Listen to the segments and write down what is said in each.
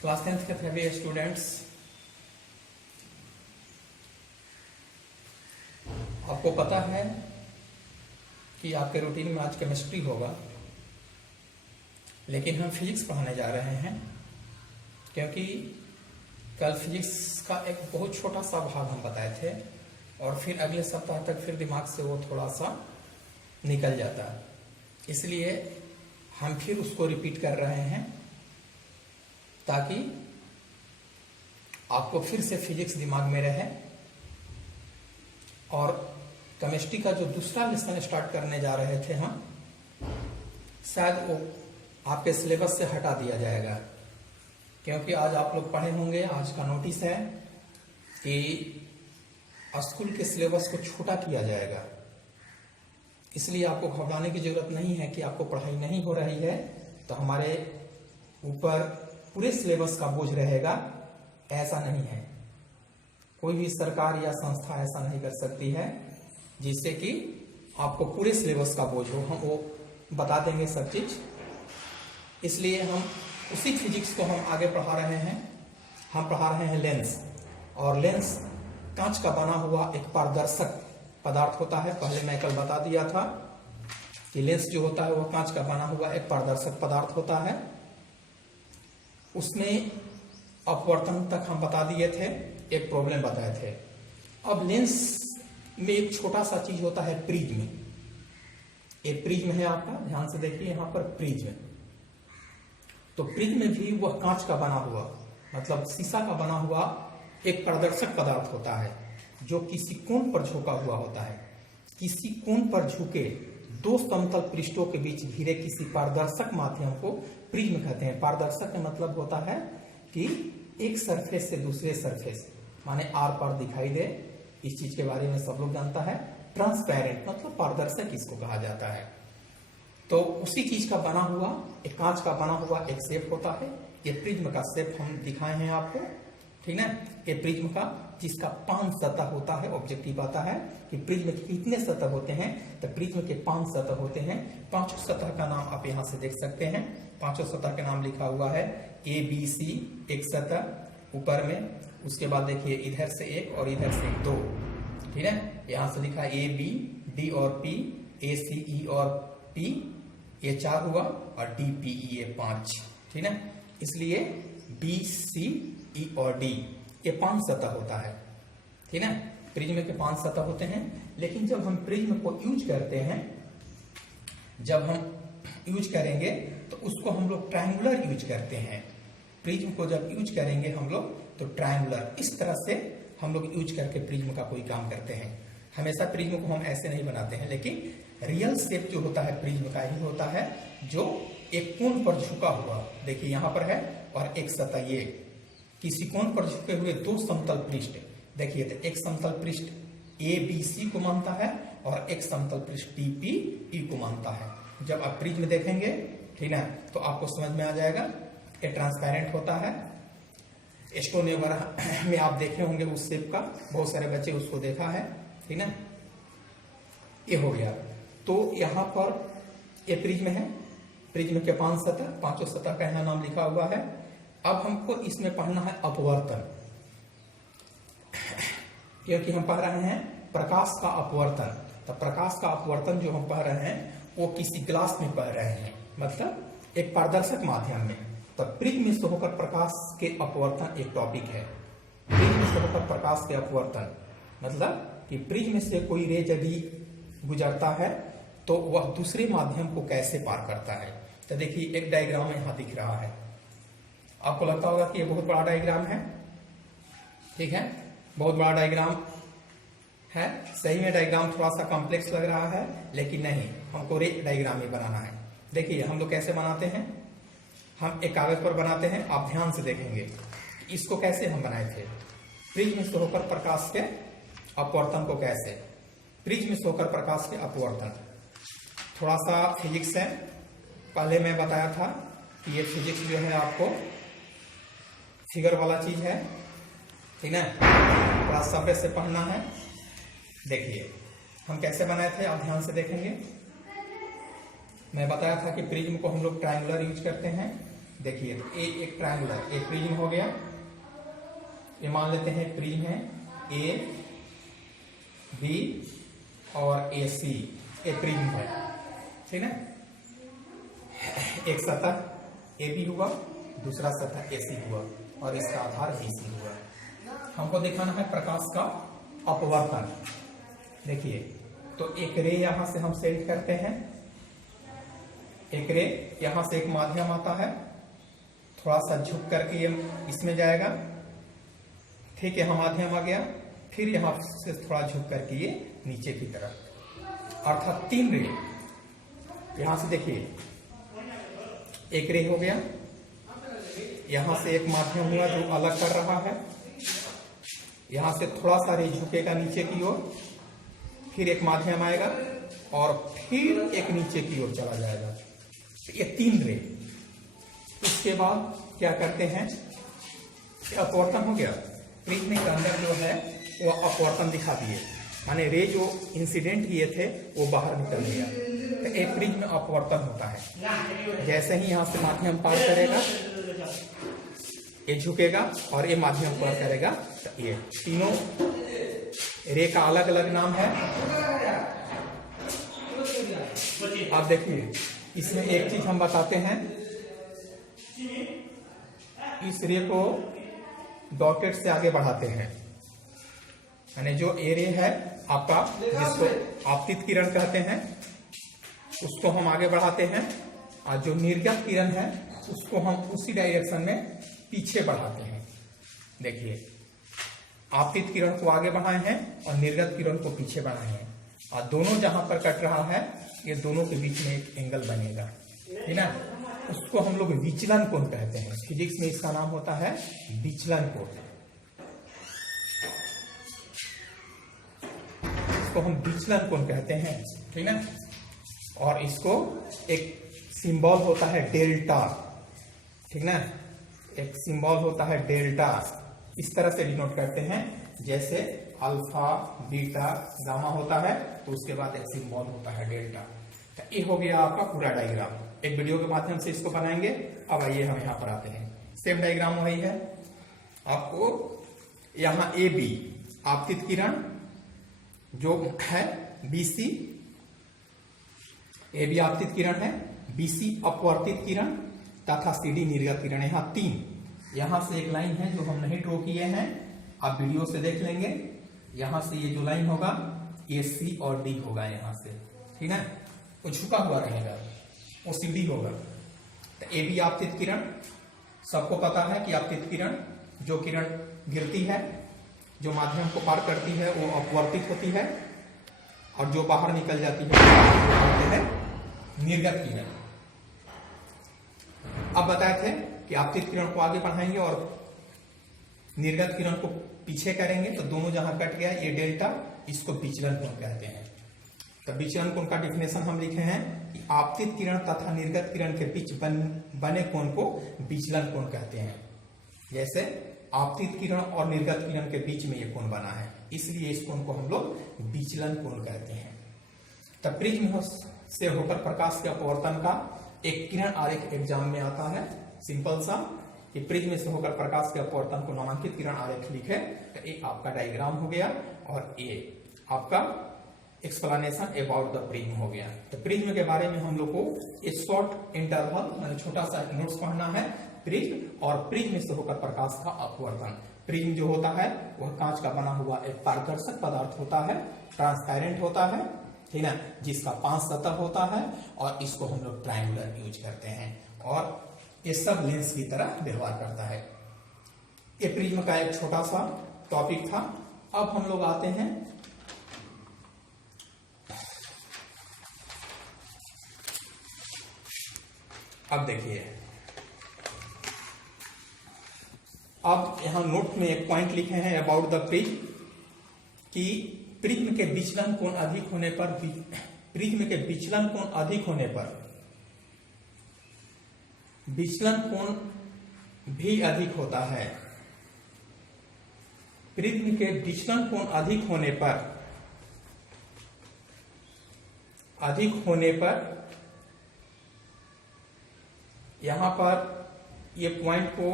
Class 10th के सभी students, आपको पता है कि आपके रूटीन में आज केमिस्ट्री होगा, लेकिन हम फिजिक्स पढ़ाने जा रहे हैं क्योंकि कल फिजिक्स का एक बहुत छोटा सा भाग हम बताए थे और फिर अगले सप्ताह तक फिर दिमाग से वो थोड़ा सा निकल जाता है। इसलिए हम फिर उसको रिपीट कर रहे हैं ताकि आपको फिर से फिजिक्स दिमाग में रहे। और केमिस्ट्री का जो दूसरा लेसन स्टार्ट करने जा रहे थे हम, शायद वो आपके सिलेबस से हटा दिया जाएगा, क्योंकि आज आप लोग पढ़े होंगे, आज का नोटिस है कि स्कूल के सिलेबस को छोटा किया जाएगा। इसलिए आपको घबराने की जरूरत नहीं है कि आपको पढ़ाई नहीं हो रही है तो हमारे ऊपर पूरे सिलेबस का बोझ रहेगा। ऐसा नहीं है, कोई भी सरकार या संस्था ऐसा नहीं कर सकती है जिससे कि आपको पूरे सिलेबस का बोझ हो। हम वो बता देंगे सब चीज। इसलिए हम उसी फिजिक्स को हम आगे पढ़ा रहे हैं। हम पढ़ा रहे हैं लेंस, और लेंस कांच का बना हुआ एक पारदर्शक पदार्थ होता है। पहले मैं कल बता दिया था कि लेंस जो होता है वह कांच का बना हुआ एक पारदर्शक पदार्थ होता है। उसमें अपवर्तन तक हम बता दिए थे, एक प्रॉब्लम बताए थे। अब लेंस में एक छोटा सा चीज होता है प्रिज्म। एक प्रिज्म है आपका, ध्यान से देखिए यहां पर प्रिज्म। तो प्रिज्म भी वह कांच का बना हुआ, मतलब शीशा का बना हुआ एक पारदर्शक पदार्थ होता है जो किसी कोण पर झुका हुआ होता है। किसी कोण पर झुके दो समतल पृष्ठों के बीच घिरे किसी पारदर्शक माध्यम को प्रिज्म कहते हैं। पारदर्शक का मतलब होता है कि एक सरफेस से दूसरे सरफेस, माने आर पार दिखाई दे। इस चीज के बारे में सब लोग जानता है। ट्रांसपेरेंट मतलब पारदर्शक इसको कहा जाता है। तो उसी चीज का बना हुआ एक कांच का बना हुआ एक शेप होता है। ये प्रिज्म का शेप हम दिखाए हैं आपको, ठीक ना। ये प्रिज्म का जिसका 5 सतह होता है। ऑब्जेक्टिव आता है कि प्रिज्म के कितने सतह होते हैं, तो प्रिज्म के 5 सतह होते हैं। 5 सतह का नाम आप यहां से देख सकते हैं। 5 सतह के नाम लिखा हुआ है ए बी सी, एक सतह ऊपर में। उसके बाद देखिए इधर से एक और इधर से 2, ठीक है। यहां से लिखा ए बी, डी और पी, ए सी ई और पी, ये 4 हुआ, और डी पी ई ये 5, ठीक है। इसलिए बी सी ई और डी ये 5 सतह होता है, ठीक है। प्रिज्म के 5 सतह होते हैं। लेकिन जब हम प्रिज्म को यूज करते हैं, जब हम यूज करेंगे तो उसको हम लोग ट्रायंगुलर यूज करते हैं। प्रिज्म को जब यूज करेंगे हम लोग तो ट्रायंगुलर इस तरह से हम लोग यूज करके प्रिज्म का कोई काम करते हैं। हमेशा प्रिज्म को हम ऐसे नहीं बनाते हैं, लेकिन रियल शेप जो होता है प्रिज्म का ही होता है, जो एक कोण पर झुका हुआ, देखिए यहां पर है, और एक सतह ये किसी कोण पर झुके हुए 2 समतल पृष्ठ। देखिए तो एक समतल पृष्ठ ए बी सी को मानता है और एक समतल पृष्ठ डी पी ई को मानता है। जब आप प्रिज्म देखेंगे, ठीक है, तो आपको समझ में आ जाएगा। ये ट्रांसपेरेंट होता है। स्टोन वगैरह में आप देखे होंगे उस शेप का, बहुत सारे बच्चे उसको देखा है, ठीक है। ये हो गया। तो यहाँ पर ये प्रिज्म है। प्रिज्म के 5 सतह, 5 सतह का यहाँ नाम लिखा हुआ है। अब हमको इसमें पढ़ना है अपवर्तन, क्योंकि हम पढ़ रहे हैं प्रकाश का अपवर्तन। तो प्रकाश का अपवर्तन जो हम पढ़ रहे हैं वो किसी ग्लास में पढ़ रहे हैं, मतलब एक पारदर्शक माध्यम में। तो प्रिज्म से होकर प्रकाश के अपवर्तन एक टॉपिक है। प्रिज्म से होकर प्रकाश के अपवर्तन मतलब कि प्रिज्म से कोई रे यदि गुजरता है तो वह दूसरे माध्यम को कैसे पार करता है। तो देखिए एक डायग्राम यहाँ दिख रहा है, आपको लगता होगा कि ये बहुत बड़ा डायग्राम है, ठीक है, बहुत बड़ा डायग्राम है। सही में डायग्राम थोड़ा सा कॉम्प्लेक्स लग रहा है, लेकिन नहीं, हमको रे डायग्राम ही बनाना है। देखिए हम लोग कैसे बनाते हैं, हम एक कागज पर बनाते हैं। आप ध्यान से देखेंगे इसको कैसे हम बनाए थे। प्रिज्म से होकर प्रकाश के अपवर्तन को कैसे, प्रिज्म से होकर प्रकाश के अपवर्तन। थोड़ा सा फिजिक्स है, पहले मैं बताया था कि ये फिजिक्स जो है आपको फिगर वाला चीज है, ठीक है, थोड़ा सब्र से पढ़ना है। देखिए हम कैसे बनाए थे, आप ध्यान से देखेंगे। मैं बताया था कि प्रिज्म को हम लोग ट्रायंगुलर यूज करते हैं। देखिए ए एक ट्रायंगुलर, एक प्रिज्म हो गया, ये मान लेते हैं प्रिज्म है ए बी और ए सी, ए प्रिज्म है, ठीक है। एक सतह ए बी हुआ, दूसरा सतह ए सी हुआ और इसका आधार बी सी हुआ। हमको दिखाना है प्रकाश का अपवर्तन। देखिए तो एक रे यहां से हम सेंड करते हैं, एक रे यहां से एक माध्यम आता है, थोड़ा सा झुक करके ये इसमें जाएगा, ठीक है, यहाँ माध्यम आ गया, फिर यहां से थोड़ा झुक करके ये नीचे की तरफ, अर्थात 3 रे। यहां से देखिए एक रे हो गया, यहां से एक माध्यम हुआ जो अलग कर रहा है, यहां से थोड़ा सा रे झुकेगा नीचे की ओर, फिर एक माध्यम आएगा और फिर एक नीचे की ओर चला जाएगा। ये 3 रे। इसके बाद क्या करते हैं, अपवर्तन हो गया, प्रिज्म के अंदर जो है वो अपवर्तन दिखा दिए, माने रे जो इंसिडेंट किए थे वो बाहर निकल गया। तो एक प्रिज्म में अपवर्तन होता है, जैसे ही यहां से माध्यम पार करेगा ये झुकेगा और ये माध्यम पार करेगा, तो ये तीनों रे का अलग अलग नाम है। आप देखिए इसमें एक चीज हम बताते हैं, इस रे को डॉटेड से आगे बढ़ाते हैं, यानी जो ए रे है आपका, जिसको आपतित किरण कहते हैं, उसको हम आगे बढ़ाते हैं, और जो निर्गत किरण है उसको हम उसी डायरेक्शन में पीछे बढ़ाते हैं। देखिए आपतित किरण को आगे बढ़ाए हैं और निर्गत किरण को पीछे बढ़ाए हैं, और दोनों जहां पर कट रहा है ये दोनों के बीच में एक एंगल बनेगा, है ना, उसको हम लोग विचलन कोण कहते हैं। फिजिक्स में इसका नाम होता है विचलन कोण। इसको हम विचलन कोण कहते हैं, ठीक है। और इसको एक सिंबल होता है डेल्टा, ठीक ना, एक सिंबल होता है डेल्टा, इस तरह से डिनोट करते हैं, जैसे अल्फा बीटा गामा होता है तो उसके बाद एक सिंबल होता है डेल्टा। तो ये हो गया आपका पूरा डायग्राम, एक वीडियो के माध्यम से इसको बनाएंगे। अब आइए हम यहाँ पर आते हैं, सेम डायग्राम वही है। आपको यहाँ ए बी आपतित किरण जो है, बी सी, ए बी आपतित किरण है, बी सी अपवर्तित किरण तथा सी डी निर्गत किरण। यहाँ 3, यहां से एक लाइन है जो हम नहीं ड्रॉ किए हैं, आप वीडियो से देख लेंगे। यहां से ये जो लाइन होगा ये सी और डी होगा यहाँ से, ठीक है, वो झुका हुआ रहेगा, वो सी डी होगा। तो ए बी आपतित किरण, सबको पता है कि आपतित किरण जो किरण गिरती है, जो माध्यम को पार करती है वो अपवर्तित होती है, और जो बाहर निकल जाती है वो कहते हैं निर्गत किरण। अब बताए थे कि आपतित किरण को आगे बढ़ाएंगे और निर्गत किरण को पीछे करेंगे, तो दोनों जहां कट गया ये डेल्टा, इसको विचलन कोण कहते हैं। तो विचलन कोण का डिफिनेशन हम लिखे हैं कि आपतित किरण तथा निर्गत किरण के बीच बने कोण को विचलन कोण कहते हैं। जैसे आपतित किरण और निर्गत किरण के बीच में ये कोण बना है, इसलिए इस कोण को हम लोग विचलन कोण कहते हैं। तब प्रिज्म से होकर प्रकाश के अपवर्तन का एक किरण आरेख एग्जाम में आता है, सिंपल सा, कि प्रिज्म से होकर प्रकाश के अपवर्तन को नामांकित किरण आरेख लिखे। तो एक आपका डायग्राम हो गया और ये आपका एक्सप्लेनेशन अबाउट द प्रिज्म हो गया। तो प्रिज्म के बारे में हम लोग को एक शॉर्ट इंटरवल माने छोटा सा नोट्स पढ़ना है, प्रिज्म और प्रिज्म से होकर प्रकाश का अपवर्तन। प्रिज्म जो होता है वह कांच का बना हुआ एक पारदर्शक पदार्थ होता है, ट्रांसपेरेंट होता है, ठीक है, जिसका 5 सतह होता है, और इसको हम लोग ट्रायंगुलर यूज करते हैं, और ये सब लेंस की तरह व्यवहार करता है। ये प्रिज्म का एक छोटा सा टॉपिक था। अब हम लोग आते हैं अब देखिए, अब यहां नोट में एक पॉइंट लिखे हैं अबाउट द प्रिज्म, कि प्रिज्म के विचलन कोण अधिक होने पर, प्रिज्म के विचलन कोण अधिक होने पर विचलन कोण भी अधिक होता है। प्रिज्म के विचलन कोण अधिक होने पर यहां पर ये पॉइंट को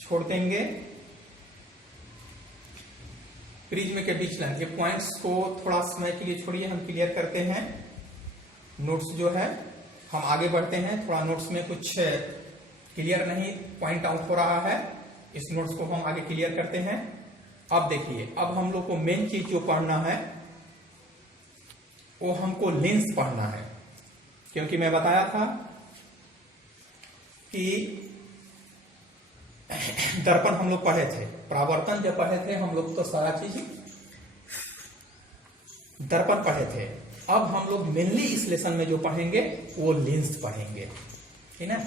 छोड़ देंगे, प्रिज्म के बीच लाइन, ये पॉइंट्स को थोड़ा समय के लिए छोड़िए, हम क्लियर करते हैं। नोट्स जो है हम आगे बढ़ते हैं, थोड़ा नोट्स में कुछ क्लियर नहीं पॉइंट आउट हो रहा है, इस नोट्स को हम आगे क्लियर करते हैं। अब देखिए, अब हम लोग को मेन चीज जो पढ़ना है वो हमको लेंस पढ़ना है, क्योंकि मैं बताया था कि दर्पण हम लोग पढ़े थे, परावर्तन जब पढ़े थे हम लोग तो सारा चीज दर्पण पढ़े थे। अब हम लोग मेनली इस लेसन में जो पढ़ेंगे वो लेंस पढ़ेंगे, ठीक है।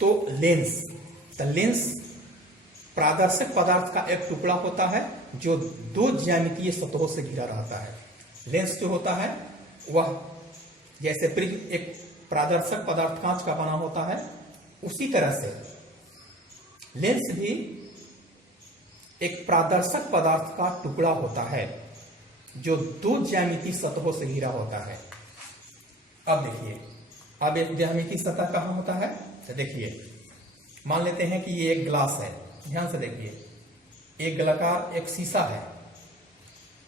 तो लेंस पारदर्शक पदार्थ का एक टुकड़ा होता है जो दो ज्यामितीय सतहों से घिरा रहता है। लेंस जो होता है वह जैसे प्रिज्म एक पारदर्शक पदार्थ कांच का बना होता है, उसी तरह से लेंस भी एक पारदर्शक पदार्थ का टुकड़ा होता है जो दो ज्यामितीय सतहों से घिरा होता है। अब देखिए, अब एक ज्यामितीय सतह कहां होता है, तो देखिए मान लेते हैं कि ये एक ग्लास है, ध्यान से देखिए, एक गोलाकार एक शीशा है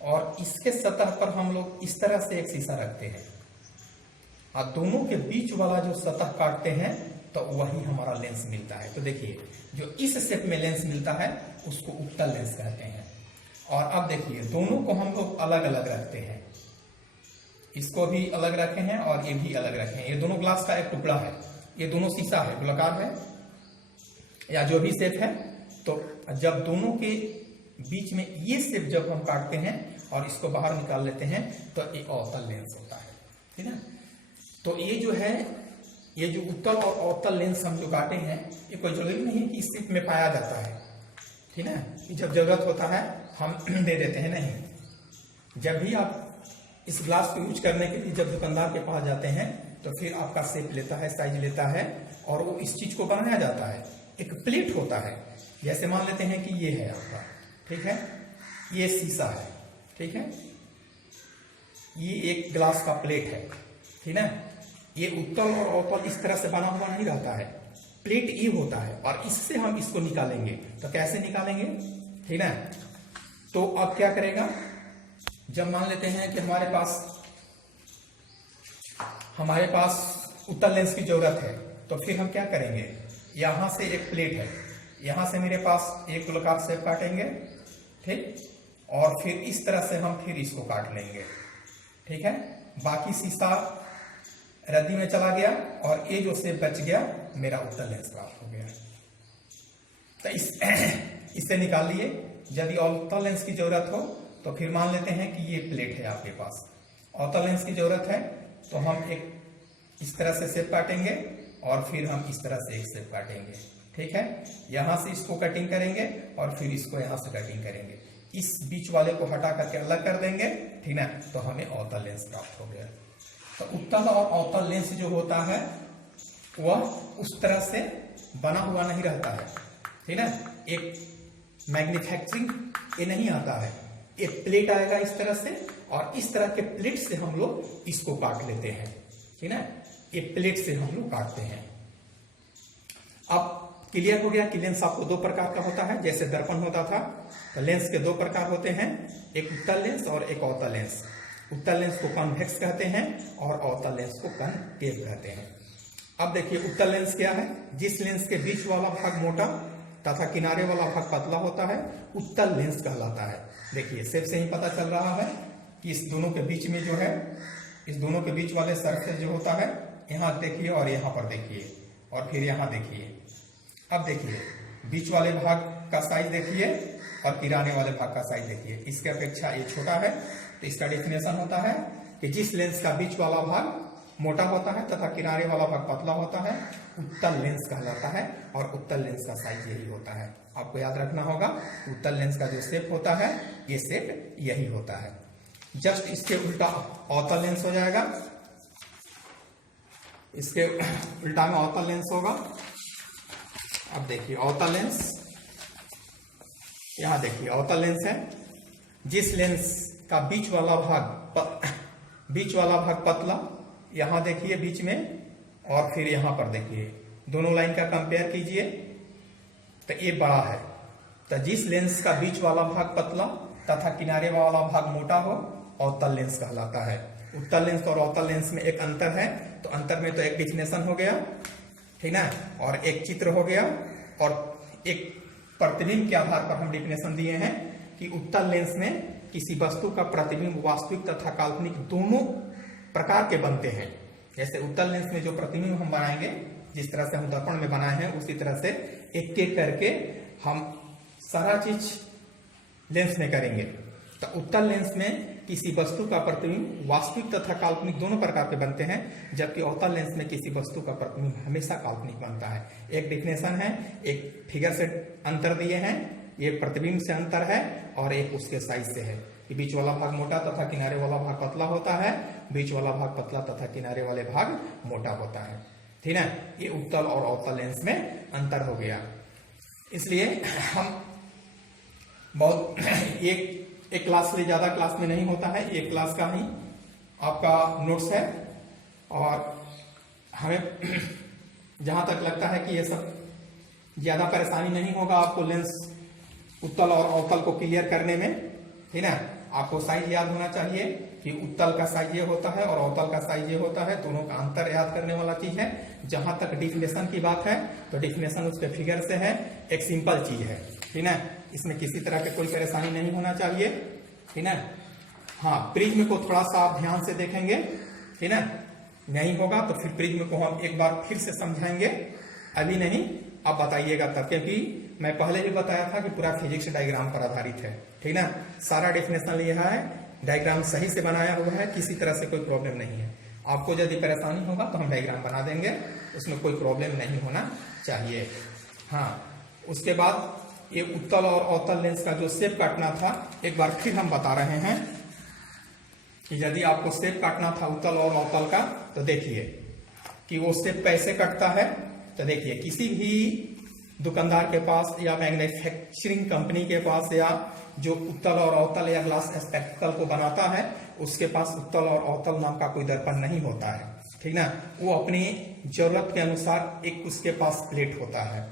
और इसके सतह पर हम लोग इस तरह से एक शीशा रखते हैं और दोनों के बीच वाला जो सतह काटते हैं तो वही हमारा लेंस मिलता है। तो देखिए, जो इस शेप में लेंस मिलता है उसको उत्तल लेंस कहते हैं। और अब देखिए, दोनों को हम लोग अलग अलग रखते हैं, इसको भी अलग रखे हैं और ये भी अलग रखे हैं। ये दोनों ग्लास का एक टुकड़ा है, ये दोनों शीशा है, गोलाकार है या जो भी शेप है। तो जब दोनों के बीच में ये शेप जब हम काटते हैं और इसको बाहर निकाल लेते हैं तो ये अवतल लेंस होता है, ठीक है। तो ये जो है, ये जो उत्तल और अवतल लेंस हम जो काटे हैं, ये कोई जरूरी नहीं है कि इस शेप में पाया जाता है, ठीक है, कि जब जरूरत होता है हम दे देते हैं, नहीं। जब भी आप इस ग्लास को यूज करने के लिए जब दुकानदार के पास जाते हैं तो फिर आपका शेप लेता है, साइज लेता है और वो इस चीज को बनाया जाता है। एक प्लेट होता है, जैसे मान लेते हैं कि ये है आपका, ठीक है, ये शीशा है, ठीक है, ये एक ग्लास का प्लेट है, ठीक है। ये उत्तल और अवतल इस तरह से बना हुआ नहीं रहता है, प्लेट ये होता है और इससे हम इसको निकालेंगे। तो कैसे निकालेंगे, ठीक है। तो अब क्या करेगा, जब मान लेते हैं कि हमारे पास उत्तल लेंस की जरूरत है, तो फिर हम क्या करेंगे, यहां से एक प्लेट है, यहां से मेरे पास एक गोलाकार शेप काटेंगे, ठीक, और फिर इस तरह से हम फिर इसको काट लेंगे, ठीक है। बाकी शीशा रद्दी में चला गया और ये जो शेप बच गया मेरा उत्तल लेंस प्राप्त हो गया। तो इससे निकाल लिए। यदि अवतल लेंस की जरूरत हो तो फिर मान लेते हैं कि ये प्लेट है आपके पास, अवतल लेंस की जरूरत है तो हम एक इस तरह से शेप काटेंगे और फिर हम इस तरह से एक शेप काटेंगे, ठीक है। यहां से इसको कटिंग करेंगे और फिर इसको यहां से कटिंग करेंगे, इस बीच वाले को हटा करके अलग कर देंगे, ठीक है, तो हमें अवतल लेंस प्राप्त हो गया। तो उत्तल और अवतल लेंस जो होता है वह उस तरह से बना हुआ नहीं रहता है, ठीक है। एक मैन्युफैक्चरिंग ये नहीं आता है, एक प्लेट आएगा इस तरह से और इस तरह के प्लेट से हम लोग इसको काट लेते हैं, ठीक है। ये प्लेट से हम लोग काटते हैं। अब क्लियर हो गया कि लेंस आपको दो प्रकार का होता है, जैसे दर्पण होता था तो लेंस के दो प्रकार होते हैं, एक उत्तल लेंस और एक अवतल लेंस। उत्तल लेंस को कॉन्वेक्स कहते हैं और अवतल लेंस को कॉनकेव कहते हैं। अब देखिए, उत्तल लेंस क्या है, जिस लेंस के बीच वाला भाग मोटा तथा किनारे वाला भाग पतला होता है उत्तल लेंस कहलाता है। देखिए, शेप से ही पता चल रहा है कि इस दोनों के बीच में जो है, इस दोनों के बीच वाले सरफेस जो होता है, यहाँ देखिए और यहाँ पर देखिए और फिर यहाँ देखिए। अब देखिए, बीच वाले भाग का साइज देखिए और किनारे वाले भाग का साइज देखिए, इसके अपेक्षा ये छोटा है। तो इसका डेफिनेशन होता है कि जिस लेंस का बीच वाला भाग मोटा होता है तथा किनारे वाला भाग पतला होता है उत्तल लेंस कहलाता है और उत्तल लेंस का साइज यही होता है। आपको याद रखना होगा, उत्तल लेंस का जो शेप होता है ये शेप यही होता है। जस्ट इसके उल्टा अवतल लेंस हो जाएगा, इसके उल्टा में अवतल लेंस होगा। अब देखिए अवतल लेंस, यहां देखिए अवतल लेंस है, जिस लेंस का बीच वाला भाग पतला, यहां देखिए बीच में, और फिर यहां पर देखिए दोनों लाइन का कंपेयर कीजिए तो ये बड़ा है, तो जिस लेंस का बीच वाला भाग पतला तथा किनारे वाला भाग मोटा हो अवतल लेंस कहलाता है। उत्तल लेंस और अवतल लेंस में एक अंतर है, तो अंतर में तो एक डिफिनेशन हो गया, ठीक ना, और एक चित्र हो गया, और एक प्रतिबिंब के आधार पर हम डिफिनेशन दिए हैं कि उत्तल लेंस में किसी वस्तु का प्रतिबिंब वास्तविक तथा काल्पनिक दोनों प्रकार के बनते हैं। जैसे उत्तल लेंस में जो प्रतिबिंब हम बनाएंगे, जिस तरह से हम दर्पण में बनाए हैं, उसी तरह से एक एक करके हम सारा चीज लेंस में करेंगे। तो उत्तल लेंस में किसी वस्तु का प्रतिबिंब वास्तविक तथा काल्पनिक दोनों प्रकार के बनते हैं, जबकि अवतल लेंस में किसी वस्तु का प्रतिबिंब हमेशा काल्पनिक बनता है। एक डिफिनेशन है, एक फिगर से अंतर दिए हैं, ये प्रतिबिंब से अंतर है, और एक उसके साइज से है कि बीच वाला भाग मोटा तथा किनारे वाला भाग पतला होता है, बीच वाला भाग पतला तथा किनारे वाले भाग मोटा होता है, ठीक है। ये उत्तल और अवतल लेंस में अंतर हो गया। इसलिए हम बहुत एक क्लास से ज्यादा क्लास में नहीं होता है, एक क्लास का ही आपका नोट्स है, और हमें जहां तक लगता है कि ये सब ज्यादा परेशानी नहीं होगा आपको लेंस उत्तल और अवतल को क्लियर करने में, ठीक है। आपको साइज याद होना चाहिए कि उत्तल का साइज ये होता है और अवतल का साइज ये होता है, दोनों का अंतर याद करने वाला चीज है। जहां तक डिफिनेशन की बात है तो डिफिनेशन उसके फिगर से है, एक सिंपल चीज है, ठीक है। इसमें किसी तरह की कोई परेशानी नहीं होना चाहिए, ठीक है। हाँ, प्रिज्म को थोड़ा सा आप ध्यान से देखेंगे, ठीक है, नहीं होगा तो फिर प्रिज्म को हम एक बार फिर से समझाएंगे, अभी नहीं, आप बताइएगा तब, क्योंकि मैं पहले भी बताया था कि पूरा फिजिक्स डायग्राम पर आधारित है, ठीक ना। सारा डेफिनेशन लिया है, डायग्राम सही से बनाया हुआ है, किसी तरह से कोई प्रॉब्लम नहीं है। आपको यदि परेशानी होगा तो हम डायग्राम बना देंगे, उसमें कोई प्रॉब्लम नहीं होना चाहिए। हाँ, उसके बाद ये उत्तल और अवतल लेंस का जो शेप काटना था, एक बार फिर हम बता रहे हैं कि यदि आपको शेप काटना था उत्तल और अवतल का, तो देखिए कि वो शेप कैसे कटता है। तो देखिए, किसी भी दुकानदार के पास या मैन्युफैक्चरिंग कंपनी के पास या जो उत्तल और अवतल या ग्लास स्पेक्टिकल को बनाता है, उसके पास उत्तल और अवतल नाम का कोई दर्पण नहीं होता है, ठीक ना। वो अपनी जरूरत के अनुसार एक उसके पास प्लेट होता है,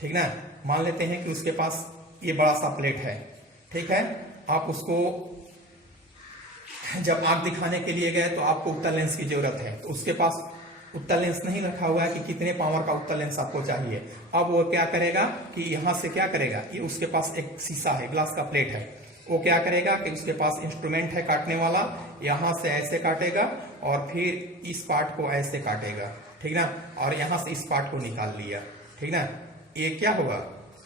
ठीक ना। मान लेते हैं कि उसके पास ये बड़ा सा प्लेट है, ठीक है। आप उसको जब आंख दिखाने के लिए गए तो आपको उत्तल लेंस की जरूरत है, तो उसके पास उत्तल लेंस नहीं रखा हुआ है कि कितने पावर का उत्तल लेंस आपको चाहिए। अब वो क्या करेगा कि यहां से क्या करेगा, ये उसके पास एक शीशा है, ग्लास का प्लेट है, वो क्या करेगा कि उसके पास इंस्ट्रूमेंट है काटने वाला, यहां से ऐसे काटेगा और फिर इस पार्ट को ऐसे काटेगा, ठीक ना, और यहां से इस पार्ट को निकाल लिया, ठीक ना। ये क्या होगा,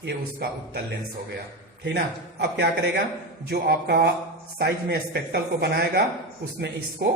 ये उसका उत्तल लेंस हो गया, ठीक ना। अब क्या करेगा, जो आपका साइज में स्पेक्टल को बनाएगा उसमें इसको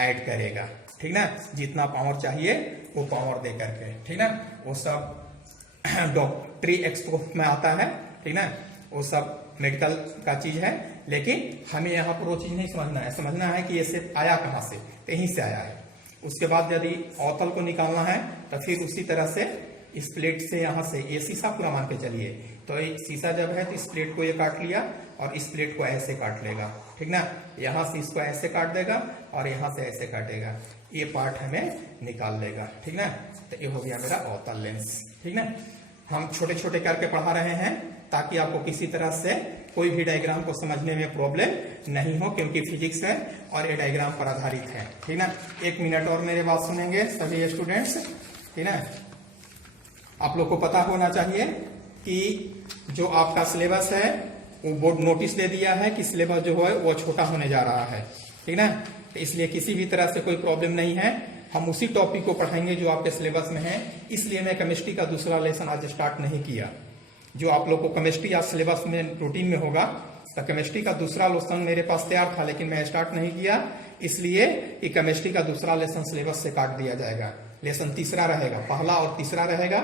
ऐड करेगा, ठीक ना, जितना पावर चाहिए वो पावर दे करके, ठीक ना। वो सब डॉक्टरी एक्सपो में आता है, ठीक ना, वो सब मेडिकल का चीज है, लेकिन हमें यहाँ पर वो चीज नहीं समझना है। समझना है कि ये सिर्फ आया कहाँ से, तो यहीं से आया है। उसके बाद यदि अवतल को निकालना है तो फिर उसी तरह से इस प्लेट से यहाँ से, ये शीशा पूरा मान के चलिए, तो एक शीशा जब है तो इस प्लेट को ये काट लिया और इस प्लेट को ऐसे काट लेगा, ठीक ना। यहाँ से इसको ऐसे काट देगा और यहाँ से ऐसे काटेगा, ये पार्ट हमें निकाल लेगा, ठीक ना। तो ये हो गया मेरा अवतल लेंस, ठीक ना। हम छोटे छोटे करके पढ़ा रहे हैं ताकि आपको किसी तरह से कोई भी डायग्राम को समझने में प्रॉब्लम नहीं हो, क्योंकि फिजिक्स है और ये डायग्राम पर आधारित है, ठीक ना। 1 मिनट और मेरे बात सुनेंगे सभी स्टूडेंट्स, ठीक ना। आप लोग को पता होना चाहिए कि जो आपका सिलेबस है वो बोर्ड नोटिस दे दिया है कि सिलेबस जो है वो छोटा होने जा रहा है, ठीक ना। तो इसलिए किसी भी तरह से कोई प्रॉब्लम नहीं है, हम उसी टॉपिक को पढ़ाएंगे जो आपके सिलेबस में है। इसलिए मैं केमिस्ट्री का दूसरा लेसन आज स्टार्ट नहीं किया। जो आप लोग को केमिस्ट्री आज सिलेबस में रूटीन में होगा, तो केमिस्ट्री का दूसरा लेसन मेरे पास तैयार था, लेकिन मैं स्टार्ट नहीं किया, इसलिए कि केमिस्ट्री का दूसरा लेसन सिलेबस से काट दिया जाएगा। लेसन तीसरा रहेगा, पहला और तीसरा रहेगा,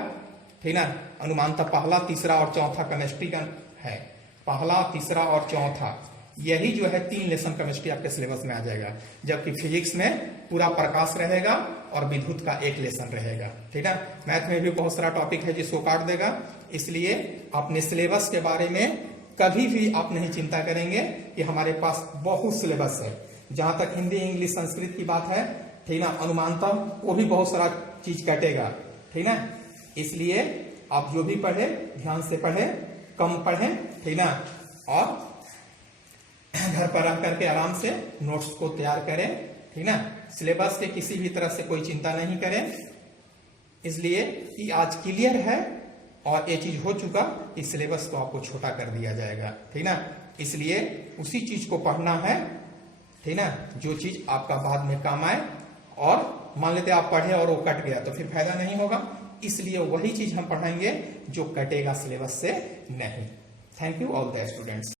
ठीक ना। अनुमानतः पहला, तीसरा और चौथा केमिस्ट्री का है, पहला, तीसरा और चौथा, यही जो है 3 लेसन केमिस्ट्री आपके सिलेबस में आ जाएगा। जबकि फिजिक्स में पूरा प्रकाश रहेगा और विद्युत का 1 लेसन रहेगा, ठीक है। मैथ में भी बहुत सारा टॉपिक है जिसको काट देगा, इसलिए अपने सिलेबस के बारे में कभी भी आप नहीं चिंता करेंगे कि हमारे पास बहुत सिलेबस है। जहां तक हिंदी, इंग्लिश, संस्कृत की बात है, ठीक ना, अनुमानतः वो भी बहुत सारा चीज कटेगा, ठीक ना। इसलिए आप जो भी पढ़े ध्यान से पढ़े, कम पढ़ें, ठीक ना, और घर पर रह करके आराम से नोट्स को तैयार करें, ठीक ना। सिलेबस के किसी भी तरह से कोई चिंता नहीं करें, इसलिए कि आज क्लियर है और ये चीज हो चुका कि सिलेबस को आपको छोटा कर दिया जाएगा, ठीक ना। इसलिए उसी चीज को पढ़ना है, ठीक ना, जो चीज आपका बाद में काम आए। और मान लेते आप पढ़े और वो कट गया तो फिर फायदा नहीं होगा, इसलिए वही चीज हम पढ़ाएंगे जो कटेगा सिलेबस से नहीं। Thank you all the students.